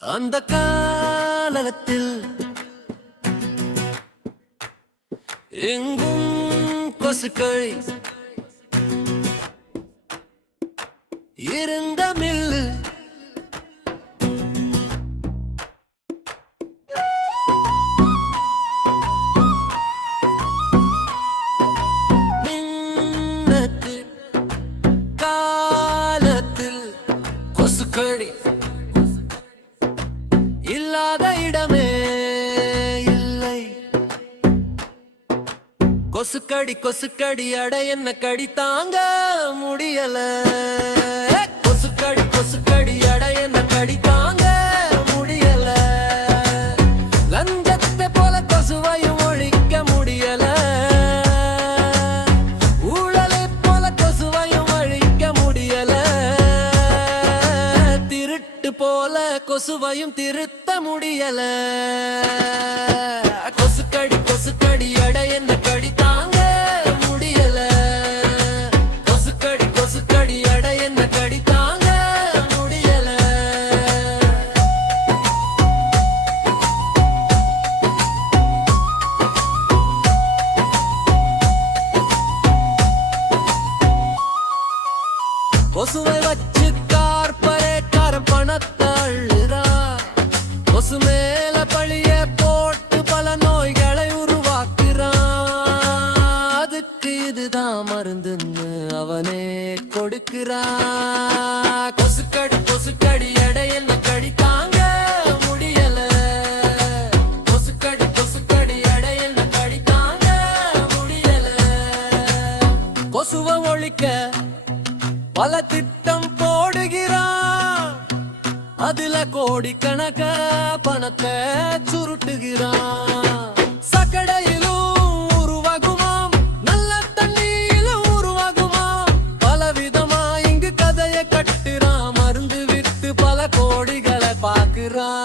அந்த காலத்தில் எங்கும் கொசுக்கள் இருந்த மில்லு காலத்தில் கொசுக்கள் இல்லாத இடமே இல்லை. கொசுக்கடி அட என்ன கடி தாங்க முடியல. கொசுக்கடி அட என்ன கடி தாங்க முடியல. லஞ்சத்தை போல கொசுவையும் ஒழிக்க முடியல. ஊழலை போல கொசுவையும் ஒழிக்க முடியல. திருட்டு போல கொசுவையும் திருத்த முடியல. கொசுக்கடி அட என்ன கடி தாங்க முடியல. கொசுக்கடி அட என்ன கடி தாங்க முடியல. கொசுவை வச்சு கார்பரேட்காரன் பணத்தை அள்ளுறா. கொசு மேல பழிய போட்டு பல நோய்களை உருவாக்குறான். அதுக்கு இதுதான் மருந்துன்னு அவனே கொடுக்கிறான். கொசுக்கடி அட என்ன கடி தாங்க முடியல. கொசுக்கடி அட என்ன கடி தாங்க முடியல. கொசுவை ஒழிக்க பல திட்டம் போடுகிறான். அதுல கோடிக்கணக்க பணத்தை சுருட்டுகிறான். சக்கடையிலும் உருவாகுமாம், நல்ல தண்ணியிலும் உருவாகுமாம். பலவிதமா இங்கு கதையை கட்டுறான். மருந்து வித்து பல கோடிகளை பார்க்கிறான்.